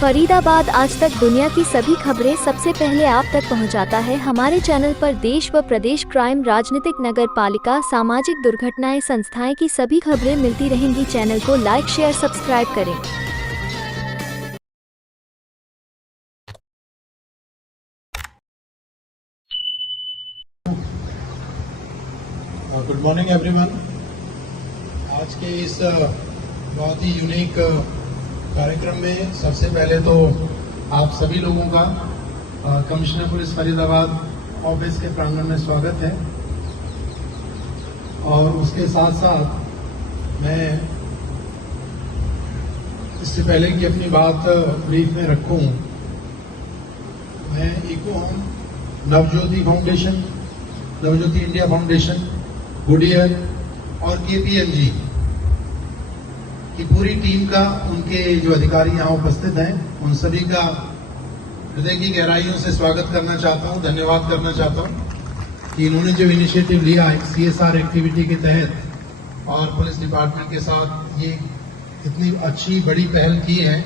फरीदाबाद आज तक दुनिया की सभी खबरें सबसे पहले आप तक पहुंचाता है। हमारे चैनल पर देश व प्रदेश, क्राइम, राजनीतिक, नगर पालिका, सामाजिक दुर्घटनाएं, संस्थाएं की सभी खबरें मिलती रहेंगी। चैनल को लाइक, शेयर, सब्सक्राइब करें। Good morning everyone. आज के इस बहुत ही यूनिक कार्यक्रम में सबसे पहले तो आप सभी लोगों का कमिश्नर पुलिस फरीदाबाद ऑफिस के प्रांगण में स्वागत है। और उसके साथ साथ मैं इससे पहले कि अपनी बात ब्रीफ में रखूं, मैं eco home, Navjyoti foundation, Navjyoti India foundation, Goodyear और केपीएमजी की पूरी टीम का, उनके जो अधिकारी यहाँ उपस्थित हैं, उन सभी का हृदय की गहराइयों से स्वागत करना चाहता हूँ, धन्यवाद करना चाहता हूँ कि इन्होंने जो इनिशिएटिव लिया है सीएसआर एक्टिविटी के तहत और पुलिस डिपार्टमेंट के साथ ये इतनी अच्छी बड़ी पहल की है।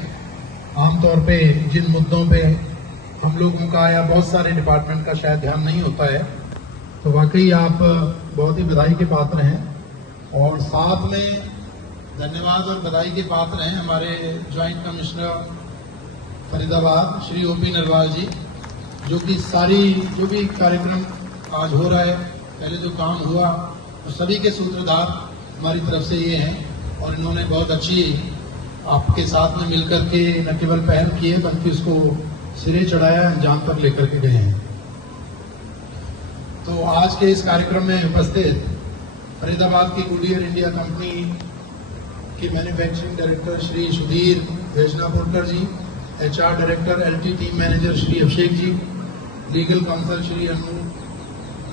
आमतौर पे जिन मुद्दों पे हम लोगों का या बहुत सारे डिपार्टमेंट का शायद ध्यान नहीं होता है, तो वाकई आप बहुत ही बधाई के पात्र हैं। और साथ में धन्यवाद और बधाई के पात्र हैं हमारे joint commissioner Faridabad Shri OP Narwal ji, जो कि जो भी कार्यक्रम आज हो रहा है, पहले जो काम हुआ, तो सभी के सूत्रधार हमारी तरफ से ये हैं। और इन्होंने बहुत अच्छी आपके साथ में मिलकर के न केवल पहल की है बल्कि उसको सिरे चढ़ाया, अंजाम तक लेकर के गए हैं। तो आज के इस कार्यक्रम में उपस्थित फरीदाबाद की गुडियर इंडिया कंपनी के manufacturing director Shri Sudhir Bhejanapurkar ji, HR director LT team manager Shri Abhishek ji, legal counsel Shri Anu,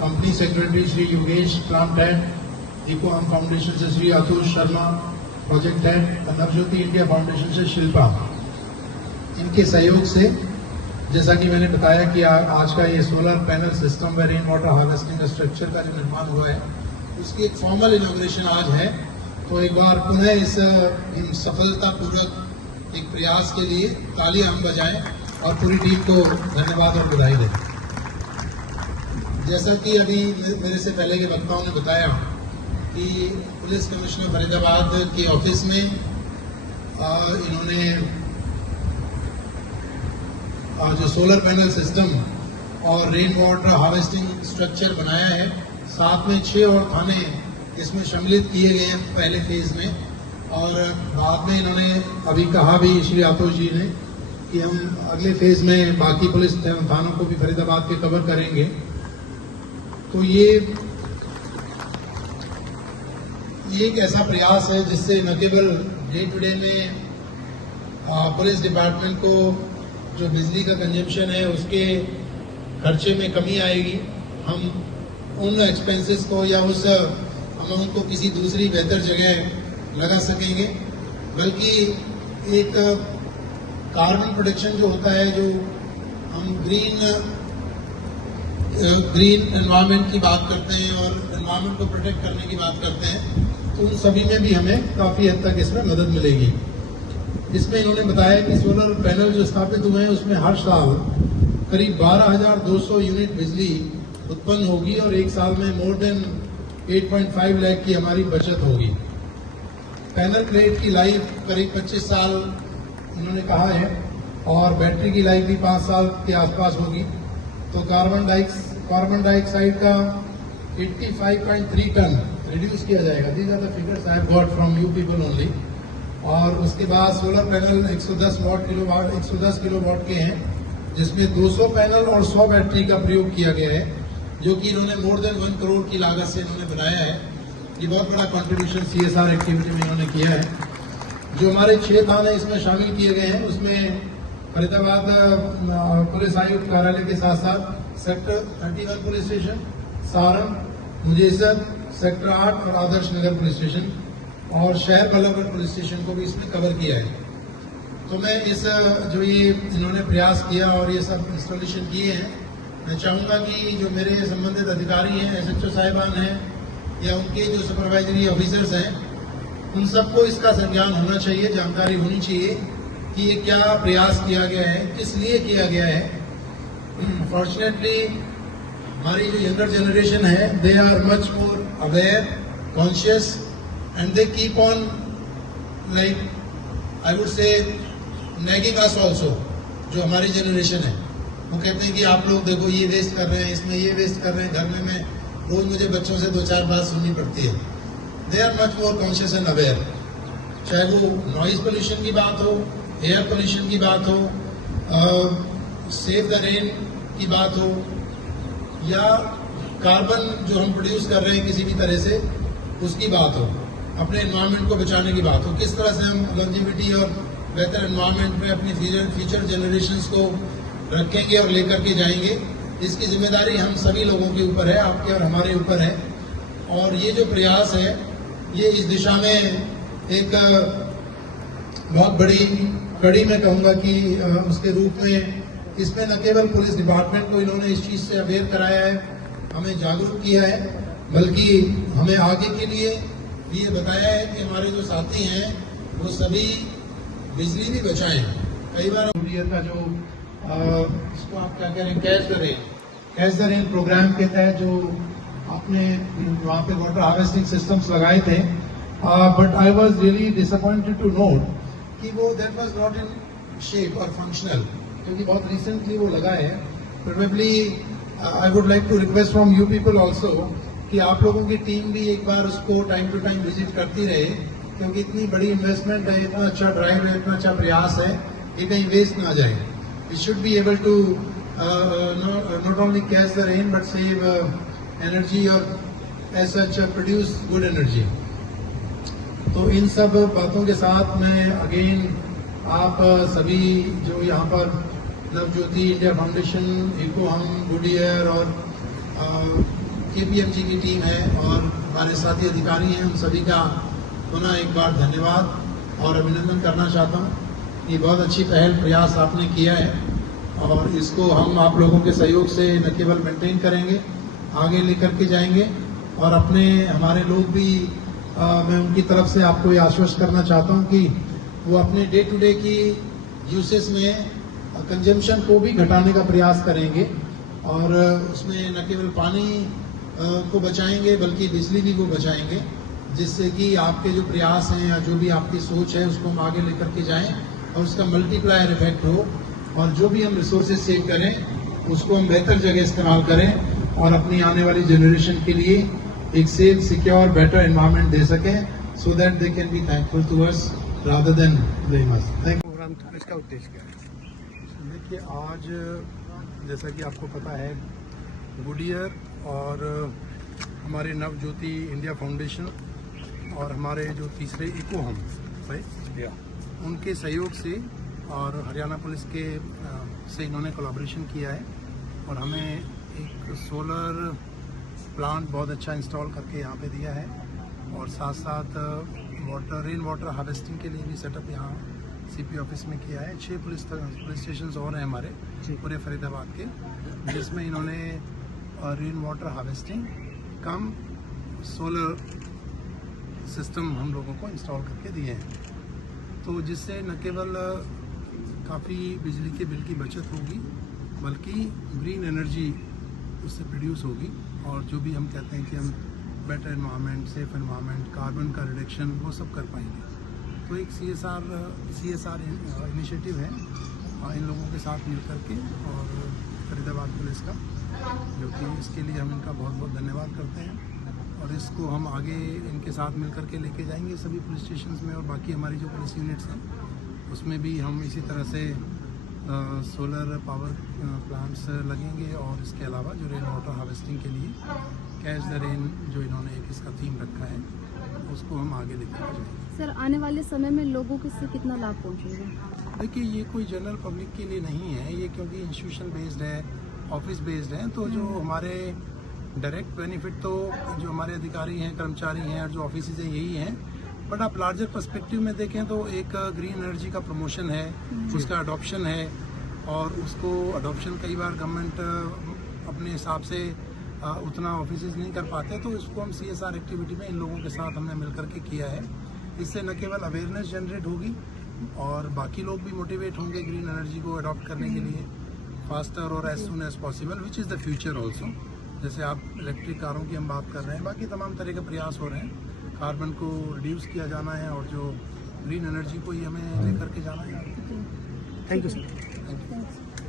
company secretary Shri Yogesh, plant head Eco Home Foundation से Shri Atul Sharma, project head Navjyoti India Foundation से शिल्पा, इनके सहयोग से जैसा कि मैंने बताया कि आज का ये सोलर पैनल सिस्टम व रेन वाटर हार्वेस्टिंग स्ट्रक्चर का जो निर्माण हुआ है, उसकी एक फॉर्मल इनॉग्रेशन आज है। तो एक बार पुनः इस सफलतापूर्वक एक प्रयास के लिए तालियां हम बजाएं और पूरी टीम को धन्यवाद और बधाई दें। जैसा कि अभी मेरे से पहले के वक्ताओं ने बताया कि पुलिस कमिश्नर फरीदाबाद के ऑफिस में इन्होंने जो सोलर पैनल सिस्टम और रेन वाटर हार्वेस्टिंग स्ट्रक्चर बनाया है, साथ में 6 और थाने इसमें सम्मिलित किए गए हैं पहले फेज में। और बाद में इन्होंने अभी कहा भी श्री आतोष जी ने कि हम अगले फेज में बाकी पुलिस थानों को भी फरीदाबाद के कवर करेंगे। तो ये एक ऐसा प्रयास है जिससे न केवल डे टू डे में पुलिस डिपार्टमेंट को जो बिजली का कंजम्पशन है उसके खर्चे में कमी आएगी, हम उन एक्सपेंसेस को या उस अमाउंट को किसी दूसरी बेहतर जगह लगा सकेंगे, बल्कि एक कार्बन प्रोटेक्शन जो होता है, जो हम ग्रीन एनवायरनमेंट की बात करते हैं और एनवायरनमेंट को प्रोटेक्ट करने की बात करते हैं, तो उन सभी में भी हमें काफी हद तक इसमें मदद मिलेगी। इसमें इन्होंने बताया कि सोलर पैनल जो स्थापित हुए हैं उसमें हर साल करीब 12,200 यूनिट बिजली उत्पन्न होगी और एक साल में मोर देन 8.5 लाख की हमारी बचत होगी। पैनल प्लेट की लाइफ करीब 25 साल उन्होंने कहा है और बैटरी की लाइफ भी 5 साल के आसपास होगी। तो कार्बन डाइऑक्साइड का 85.3 टन रिड्यूस किया जाएगा। These are the figures I have got from you people only. और उसके बाद सोलर पैनल 110 किलोवाट के हैं, जिसमें 200 पैनल और 100 बैटरी का प्रयोग किया गया है, जो कि इन्होंने मोर देन 1 करोड़ की लागत से इन्होंने बनाया है। ये बहुत बड़ा कंट्रीब्यूशन सीएसआर एक्टिविटी में इन्होंने किया है। जो हमारे 6 थाने इसमें शामिल किए गए हैं, उसमें फरीदाबाद पुलिस आयुक्त कार्यालय के साथ साथ sector 31 police station, Saran, Mujesar, sector 8 और आदर्श नगर पुलिस स्टेशन और शहर बल्लभगढ़ पुलिस स्टेशन को भी इसमें कवर किया है। तो मैं इस जो ये इन्होंने प्रयास किया और ये सब इंस्टॉलेशन किए हैं, मैं चाहूंगा कि जो मेरे संबंधित अधिकारी हैं, एसएचओ साहिबान हैं या उनके जो सुपरवाइजरी ऑफिसर्स हैं, उन सबको इसका संज्ञान होना चाहिए, जानकारी होनी चाहिए कि ये क्या प्रयास किया गया है, किस लिए किया गया है। फॉर्चुनेटली हमारी जो यंगर जनरेशन है, they are much more aware, conscious and they keep on like I would say nagging us also. जो हमारी जनरेशन है वो कहते हैं कि आप लोग देखो ये वेस्ट कर रहे हैं, इसमें ये वेस्ट कर रहे हैं। घर में मैं रोज मुझे बच्चों से 2-4 बात सुननी पड़ती है। They are much more conscious and aware, चाहे वो नॉइज पोल्यूशन की बात हो, एयर पोल्यूशन की बात हो, सेव द रेन की बात हो, या कार्बन जो हम प्रोड्यूस कर रहे हैं किसी भी तरह से उसकी बात हो, अपने एनवायरनमेंट को बचाने की बात हो, किस तरह से हम लॉन्जिविटी और बेहतर एनवायरनमेंट में अपनी फ्यूचर जनरेशंस को रखेंगे और लेकर के जाएंगे। इसकी जिम्मेदारी हम सभी लोगों के ऊपर है, आपके और हमारे ऊपर है। और ये जो प्रयास है ये इस दिशा में एक बहुत बड़ी कड़ी मैं कहूँगा कि उसके रूप में इसमें न केवल पुलिस डिपार्टमेंट को इन्होंने इस चीज़ से अवेयर कराया है, हमें जागरूक किया है, बल्कि हमें आगे के लिए ये बताया है कि हमारे जो साथी हैं वो सभी बिजली भी बचाएं। कई बार गुडियर का जो इसको आप क्या कह रहे हैं, कैच द रेन प्रोग्राम के तहत जो आपने वहाँ पे वाटर हार्वेस्टिंग सिस्टम्स लगाए थे, but I was really disappointed to note कि वो that was not in shape और फंक्शनल, क्योंकि बहुत रिसेंटली वो लगा है। Probably I would like to request from you people also कि आप लोगों की टीम भी एक बार उसको टाइम टू टाइम विजिट करती रहे, क्योंकि इतनी बड़ी इन्वेस्टमेंट है, इतना अच्छा ड्राइव है, इतना अच्छा प्रयास है, ये कहीं वेस्ट ना जाए। We should be able to not only catch the rain but save energy और as such produce good energy. तो इन सब बातों के साथ मैं अगेन आप सभी जो यहाँ पर नवज्योति इंडिया फाउंडेशन, इको हम, गुडियर और KPMG की टीम है और हमारे साथी अधिकारी हैं, उन सभी का पुनः एक बार धन्यवाद और अभिनंदन करना चाहता हूँ। ये बहुत अच्छी पहल प्रयास आपने किया है और इसको हम आप लोगों के सहयोग से न केवल मेंटेन करेंगे, आगे लेकर के जाएंगे और अपने हमारे लोग भी मैं उनकी तरफ से आपको ये आश्वस्त करना चाहता हूँ कि वो अपने डे टू डे की यूसेज में कंजम्पशन को भी घटाने का प्रयास करेंगे और उसमें न केवल पानी को बचाएंगे बल्कि बिजली भी को बचाएंगे, जिससे कि आपके जो प्रयास हैं या जो भी आपकी सोच है उसको हम आगे लेकर के जाएं और उसका मल्टीप्लायर इफेक्ट हो और जो भी हम रिसोर्सेज सेव करें उसको हम बेहतर जगह इस्तेमाल करें और अपनी आने वाली जनरेशन के लिए एक सेफ, सिक्योर, बेटर एनवायरनमेंट दे सकें, so that they can be thankful to us rather than blame us. Thank you. Program था, इसका उद्देश्य क्या है? देखिए, आज जैसा कि आपको पता है, गुडियर और हमारे नवज्योति इंडिया फाउंडेशन और हमारे जो तीसरे इको हम राइट, उनके सहयोग से और हरियाणा पुलिस के से इन्होंने कोलैबोरेशन किया है और हमें एक सोलर प्लांट बहुत अच्छा इंस्टॉल करके यहाँ पे दिया है और साथ साथ रेन वाटर हार्वेस्टिंग के लिए भी सेटअप यहाँ CP ऑफिस में किया है। 6 पुलिस स्टेशन और हैं हमारे पूरे फरीदाबाद के, जिसमें इन्होंने रेन वाटर हार्वेस्टिंग कम सोलर सिस्टम हम लोगों को इंस्टॉल करके दिए हैं, तो जिससे न केवल काफ़ी बिजली के बिल की बचत होगी बल्कि ग्रीन एनर्जी उससे प्रोड्यूस होगी और जो भी हम कहते हैं कि हम better environment, safe environment, carbon का रिडक्शन वो सब कर पाएंगे। तो एक CSR इनिशिएटिव है इन लोगों के साथ मिल करके और फरीदाबाद पुलिस का, जो कि इसके लिए हम इनका बहुत बहुत धन्यवाद करते हैं और इसको हम आगे इनके साथ मिल करके लेके जाएंगे सभी पुलिस स्टेशन में और बाकी हमारी जो पुलिस यूनिट्स हैं उसमें भी हम इसी तरह से सोलर पावर प्लांट्स लगेंगे और इसके अलावा जो रेन वाटर हार्वेस्टिंग के लिए कैच द रेन जो इन्होंने एक इसका थीम रखा है उसको हम आगे लेकर जाएंगे। सर, आने वाले समय में लोगों को इससे कितना लाभ पहुंचेगा? देखिए, ये कोई जनरल पब्लिक के लिए नहीं है, ये क्योंकि इंस्टीट्यूशन बेस्ड है, ऑफिस बेस्ड है, तो जो हमारे डायरेक्ट बेनिफिट तो जो हमारे अधिकारी हैं, कर्मचारी हैं और जो ऑफिस हैं यही हैं, बट आप लार्जर पर्सपेक्टिव में देखें तो एक ग्रीन एनर्जी का प्रमोशन है, उसका अडॉप्शन है और उसको अडॉप्शन कई बार गवर्नमेंट अपने हिसाब से उतना ऑफिसेज नहीं कर पाते, तो इसको हम CSR एक्टिविटी में इन लोगों के साथ हमने मिलकर के किया है। इससे न केवल अवेयरनेस जनरेट होगी और बाकी लोग भी मोटिवेट होंगे ग्रीन एनर्जी को अडॉप्ट करने के लिए फास्टर और as soon as possible, which is the future also. जैसे आप इलेक्ट्रिक कारों की हम बात कर रहे हैं, बाकी तमाम तरह के प्रयास हो रहे हैं। कार्बन को रिड्यूस किया जाना है और जो ग्रीन एनर्जी को ही हमें लेकर के जाना है। Thank you sir. Thank you.